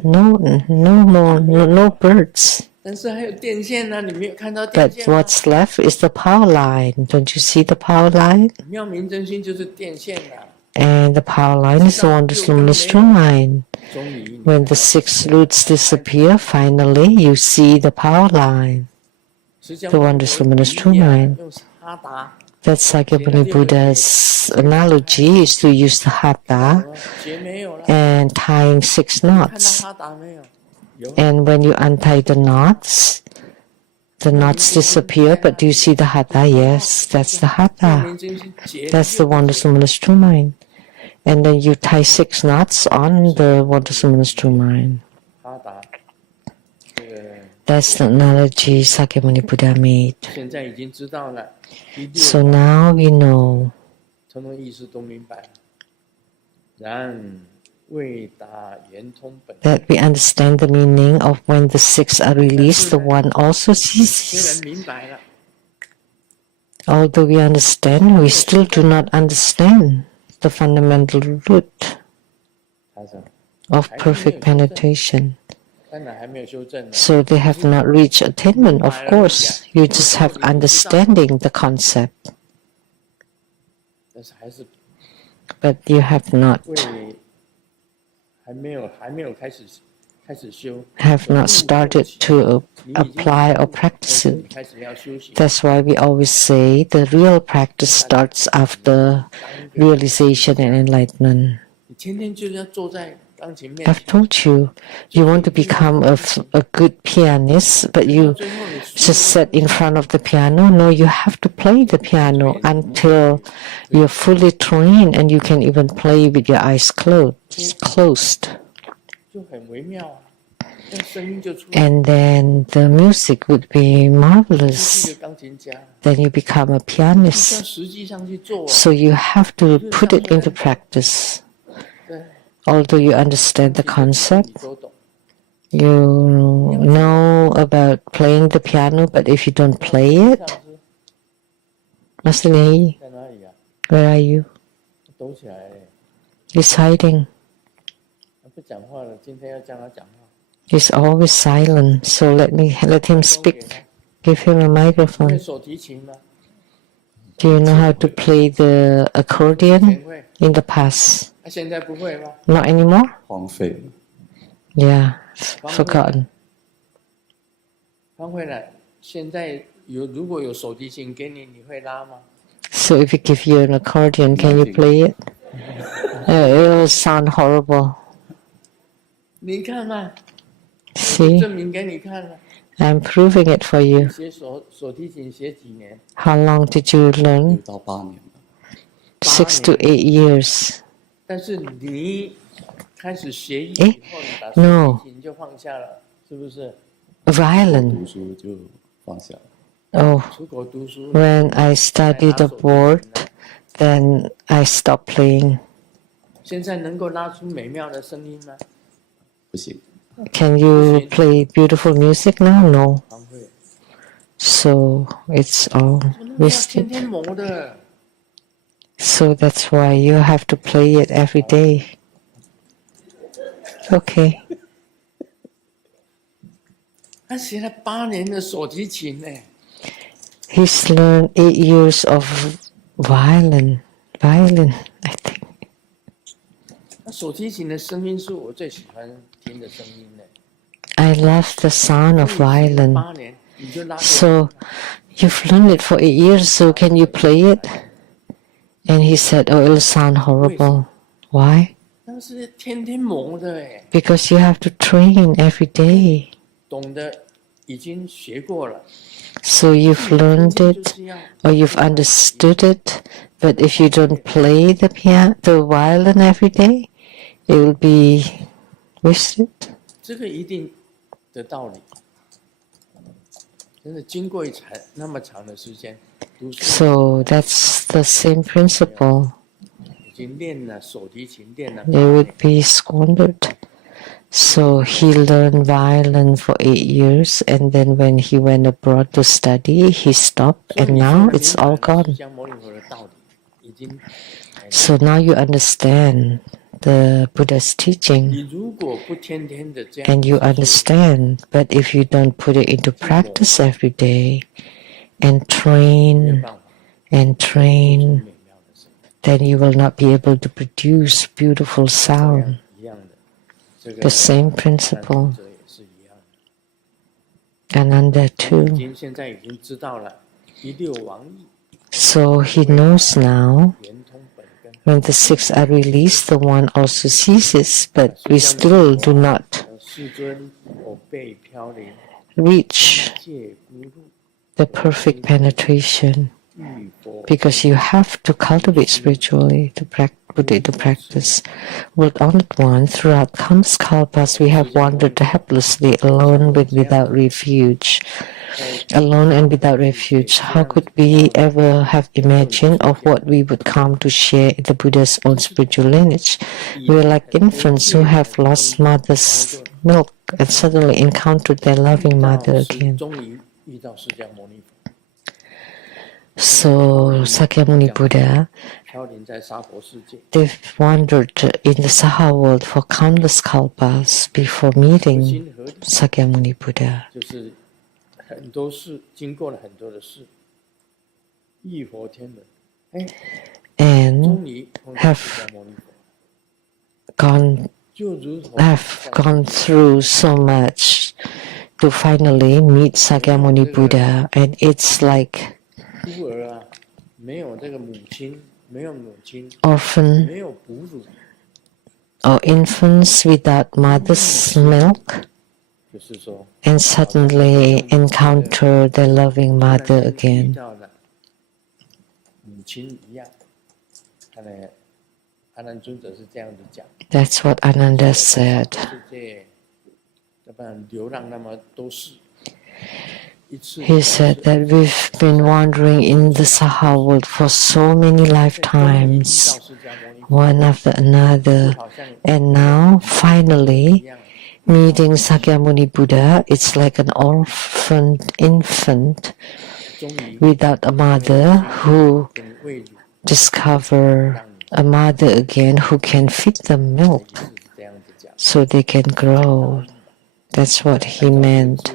no more, no birds. 但是还有电线呢、你没有看到电 But 线吗？ what's left is the power line. Don't you see the power line? 妙明真心就是电线呐、 And the power line is the wondrous luminous true mind. 终于 When the 6 roots disappear, finally you see the power line. 释迦 the 牟尼 wondrous 佛 luminous 举 true 例啊 mind. 用哈达 That's Sakyamuni Buddha's analogy is to use the hatha 结没有了， and tying 6看到 knots. 哈达没有？有。 And when you untie the knots disappear, but do you see the hatha? Yes, that's the 妙 hatha. 明真心结 That's the wondrous luminous true mind. And then you tie 6 knots on the wondrous luminous true mind. 哈达，这个 That's the analogy Sakyamuni Buddha made. 现在已经知道了，第六 So now we know 通通意思都明白了。然未达圆通本， that we understand the meaning of when the 6 are released, the one also 虽 ceases. 然明白了， Although we understand, we still do not understand the fundamental root 他说 of perfect penetration. 当然还没有修正呢。 So they have not reached attainment, of course. You just have understanding the concept, 但是还是 but you have not 还没有开始修， have not started to 你已经 apply or practice 你 it. 开始要修行。 That's why we always say the real practice starts after realization and enlightenment. 你天天就是要坐在钢琴面 I've 前， told you, you want to become a good pianist, but you 最后你 just sit in front of the piano. No, you have to play the piano until you're fully trained and you can even play with your eyes closed. 就很微妙啊，那声音就出来。 And then the music would be 你是一 marvelous. 个钢琴家， Then you become a 你要 pianist. 实际上去做啊。 So you have to put it into practice. 对， Although you understand the 你 concept, 都懂。 you know about playing the piano, but if you don't play it, 上次 Masini, 在哪里啊？ where are you? 抖起来了， He's hiding. 他不讲话了。今天要叫他讲话， He's always silent, so let him 送给 speak. 他。 Give him a 会 microphone. 手提琴吗？ Do you know how to play the 前 accordion? 会， In the past. 他现在不会吗？ Not anymore? 荒废了。 Yeah, forgotten. 他会了。现在如果有手提琴给你，你会拉吗？ So if we give you an accordion, can you play it? It will sound horrible. 你看嘛， See, 证明给你看了。 I'm proving it for 你 you. 学手提琴学几年？ How long did you 6 learn? 到8年了。 6 to 8 years. 但是你开始学艺诶以后，你把手 No 提琴就放下了，是不是？ Violin. 读书就放下了。 Oh, 出国读书。 when I studied 才拿手提琴 abroad, 呢 then I stopped playing. 现在能够拉出美妙的声音吗？不行， Can you play beautiful music now? No. 方会， So it's all 要天 wasted. 天磨的。So that's why you have to play it every day. Okay. 他学了8年的手提琴呢。 He's learned 8 years of violin, I think. 那手提琴的声音是我最喜欢听的声音呢。 I love the sound of violin. 8年你就拉。 So you've learned it for 8 years, so can you play it? And he said, oh, it'll sound horrible. Why? 那是天天磨的哎。 Because you have to train every day. 懂得已经学过了。 So you've learned it or you've understood it, but if you don't play the violin every day, it will be wasted. 这个一定的道理，真的经过那么长的时间读书。 So that's the same principle. 已经练了手提琴，练了。 It would be squandered. So he learned violin for 8 years, and then when he went abroad to study, he stopped, and now it's all gone. So now you understand the Buddha's teaching, and you understand, but if you don't put it into practice every day, and train, then you will not be able to produce beautiful sound. The same principle. Ananda too. So he knows now, when the 6 are released, the 1 also ceases, but we still do not reach the perfect penetration, because you have to cultivate spiritually to put it to practice. World Honored One, throughout countless kalpas, we have wandered helplessly, alone without refuge. Alone and without refuge. How could we ever have imagined of what we would come to share in the Buddha's own spiritual lineage? We are like infants who have lost mother's milk and suddenly encountered their loving mother again. So Sakyamuni Buddha, they've wandered in the Saha world for countless kalpas before meeting Sakyamuni Buddha. And have gone through so much to finally meet Sakyamuni Buddha, and it's like orphan or infants without mother's milk, and suddenly encounter their loving mother again. That's what Ananda said. He said that we've been wandering in the Saha world for so many lifetimes, one after another, and now finally meeting Sakyamuni Buddha, it's like an orphan infant without a mother who discover a mother again who can feed them milk so they can grow. That's what he meant.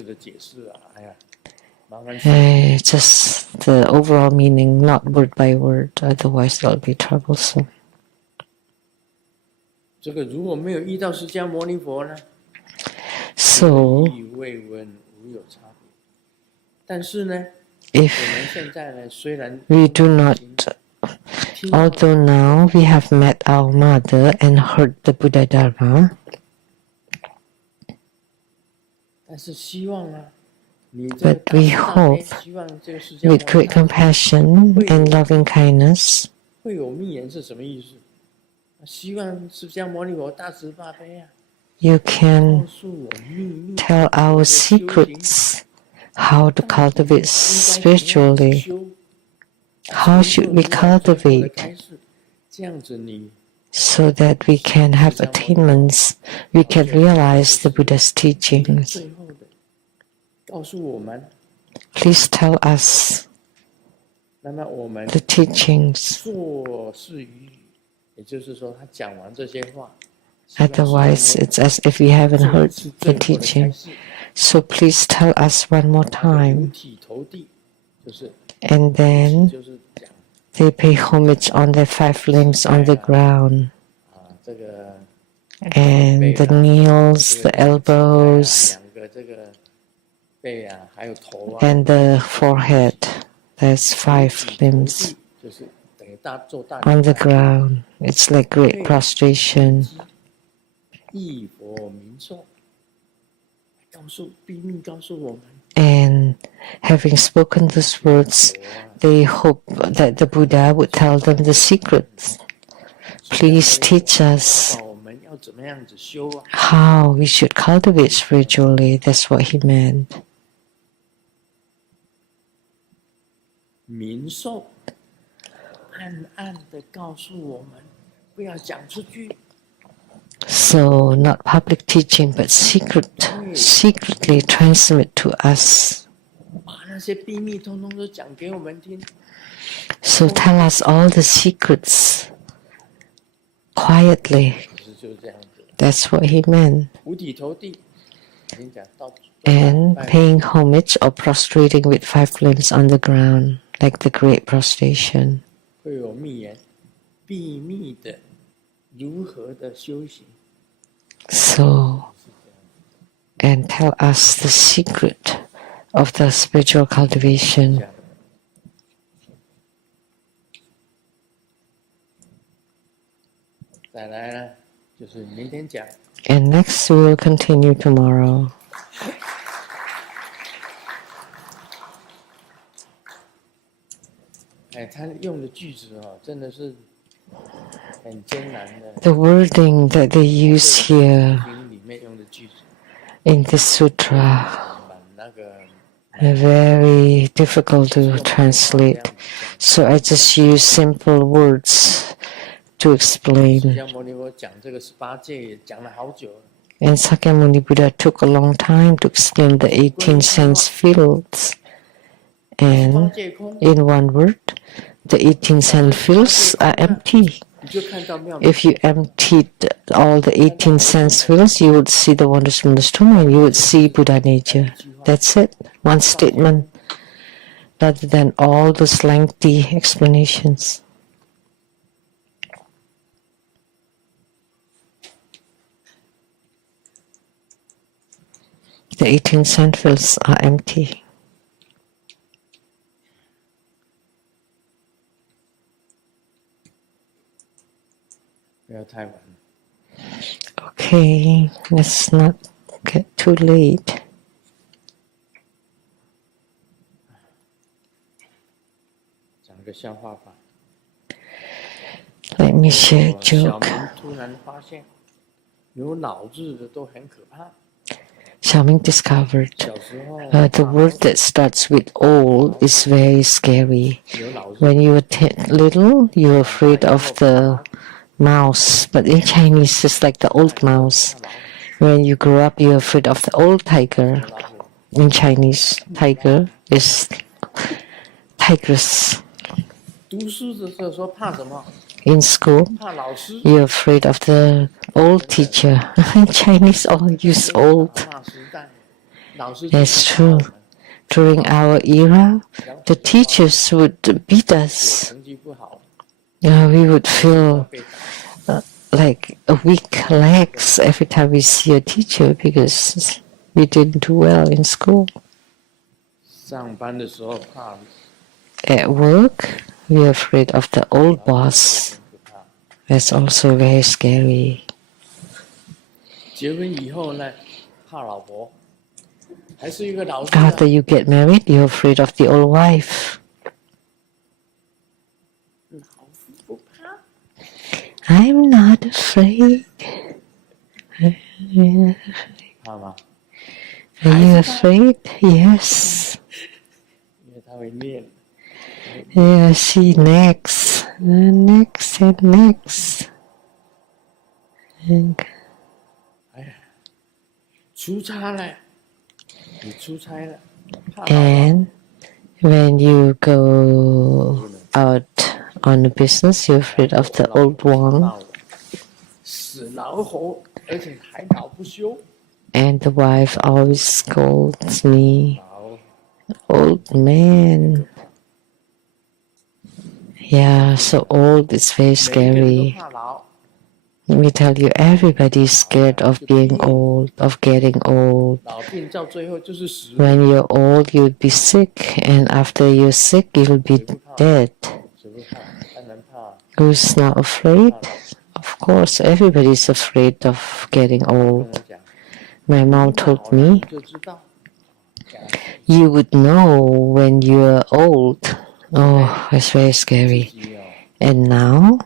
Just the overall meaning, not word by word, otherwise it'll be troublesome. So, if we do not, although now we have met our mother and heard the Buddha Dharma, but we hope with great compassion and loving kindness, you can tell our secrets, how to cultivate spiritually. How should we cultivate so that we can have attainments, we can realize the Buddha's teachings? Please tell us 那么我们 the teachings. 做事于语，也就是说，他讲完这些话，希望师 Otherwise, 父 it's as if we haven't 做一 heard 次 the 最后的开 teaching. 示， So please tell us one more 那个五 time. 体投地，就是 And 五体 then 就是讲 they pay homage on their 5 limbs on the ground. 这个 And the knees, 这 the 个两个膝盖 elbows, 两个这个背啊，还有头啊， and the forehead. There's 五 5体投 limbs 地，就是等于做大 on 礼 the 拜， ground. It's like great prostration. 忆佛明颂，告诉秘密，告诉我们， And having spoken those words, they hope that the Buddha would tell them the secrets. Please teach us 我们要怎么样子修啊？ how we should cultivate spiritually. That's what he meant. 明颂，暗暗的告诉我们，不要讲出去。 So not public teaching, but secretly transmit to us. 把那些秘密通通都讲给我们听。 So tell us all the secrets quietly. 就是这样子。 That's what he meant. 五体投地，已经讲到。 And paying homage or prostrating with 5 limbs on the ground, like the great prostration. 会有密言，秘密的如何的修行。 So, and tell us the secret of the spiritual cultivation. 再来呢，就是明天讲。 And next we will continue tomorrow. 他用的句子真的是很艰难的。 The wording that they use here 里面用的句子 in this sutra 那个 are very difficult to translate. So I just use simple words to 释 explain. 迦牟尼佛讲这个18戒也讲了好久了。 And Sakyamuni Buddha took a long time to explain the 18 sense fields. And 18戒空， in one word, the 18 sense fields are empty. 你就看到妙 If you emptied all the 18 sense fields, you would see the wondrous Dhamma and you would see Buddha nature. That's it. One statement, rather than all those lengthy explanations. The 18 sense fields are empty. 不要太晚。 Okay, let's not get too late. 讲个笑话吧。 Let me share a 小 joke. 明突然发现，有脑子的都很可怕。 Xiaoming discovered 小时候 the word that starts with old is very scary. 有脑子， When you were little, you were afraid of the mouse, but in Chinese, it's like the old mouse. When you grow up, you're afraid of the old tiger. In Chinese, tiger is tigress. 读书的时候说怕什么？ In school, 怕老师。 you're afraid of the old teacher. In Chinese, all use old. 怕时代，老师 That's true. During our era, the teachers would beat us. 成绩不好， We would feel 被打。 like a weak legs every time we see a teacher because we didn't do well in school. 上班的时候怕， At work, we're afraid of the old boss. 很可怕。 That's also very scary. 结婚以后呢，怕老婆，还是一个老师啊。 After you get married, you're afraid of the old wife. 老夫不怕。 I'm not afraid. 怕吗？ Are you afraid? Yes. 因为他会念。 Yeah, see, next, next, and next. And 哎呀，出差了，你出差了，怕老婆。 And When you go out on a business, you're afraid of the old one, 死老猴，而且还老不休。 and the wife always scolds me, 老 old man. Yeah, so old is very 每个人都 scary. 怕老， Let me tell you, everybody's scared of being old, of getting old. 老病到最后就是死。 When you're old, you'll be sick, and after you're sick, you'll be dead. 谁不怕？当然怕。 Who's not afraid? Of course, everybody's afraid of getting 跟 old. 我讲， My mom 老 told 了 me 你就知道。 you would know when you're old. Oh, it's very scary. 自己哦， And now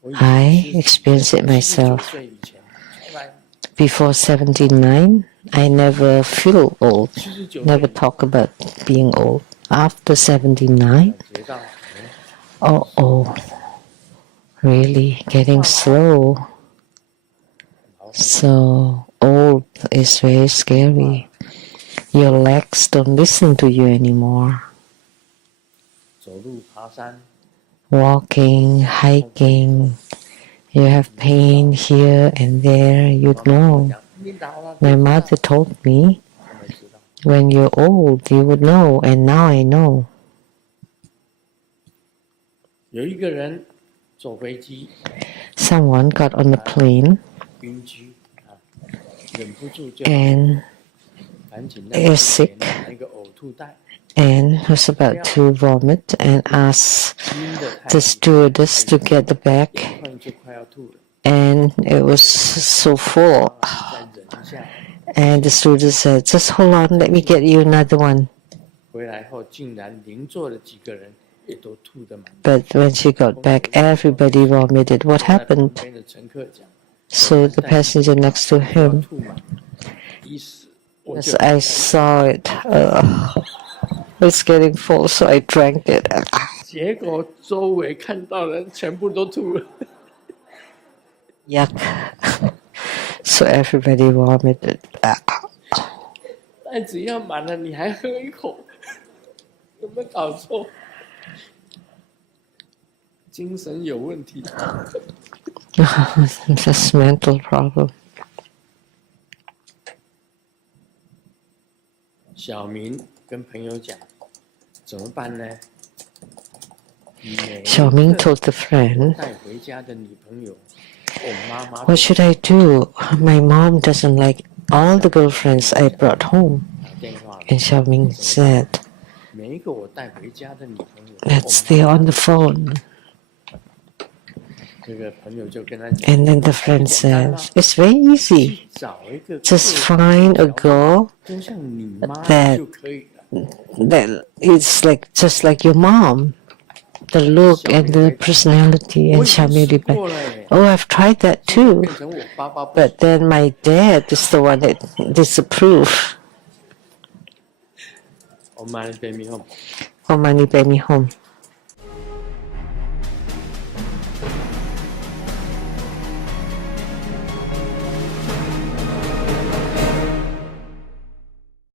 我以 I 前 experience it 79 myself. 岁以前，从来 Before 79, I never feel old, 79 never 岁 talk about being old. After 79, 感觉到， oh, really getting slow. So old is very scary. Your legs don't listen to you anymore. 走路爬山， Walking, hiking, you have pain here and there, you 妈妈跟我 know. 讲，你老了， My 就知道 mother told me 他们知道。 when you're old, you would know, and now I know. 有一个人坐飞机 Someone got on the plane 晕机啊，忍不住就 and 赶紧 is sick 拿一个呕吐袋， and was about to vomit and asked 晕的太 the 厉 stewardess to get the bag, 眼眶就快要吐了， and it was so full. 再忍一下。 And the stewardess said, just hold on, let me get you another one. 回来后竟然邻座的几个人也都吐得满地。 But when she got back, everybody vomited. What 在旁 happened? 边的乘客讲， So the passenger next to 要 him, 吐满，一死我 as 就 I saw it, it's getting full, so I drank it. 结果周围看到人全部都吐了。 Yuck. So everybody vomited. 袋子要满了，你还喝一口，有没有搞错？精神有问题。 That's mental problem. 小明跟朋友讲，怎么办呢？小明 told the friend, 带回家的女朋友，我妈妈 what should I do? My mom doesn't like all the girlfriends I brought home. 打电话了， And Xiaoming said, 每一个我带回家的女朋友， let's stay on the phone. 这个朋友就跟他讲， And then the friend says, it's very easy. 找一个 Just find a girl 就像你妈 that 就可以了。 that is like just like your mom. The look and the personality. 我 And 已经 Xiaoming 试 replied, 过了耶， oh, I've tried that too. 变成我爸爸不行。 But then my dad is the one that disapproved. 我妈的 baby home。 For money, pay me home.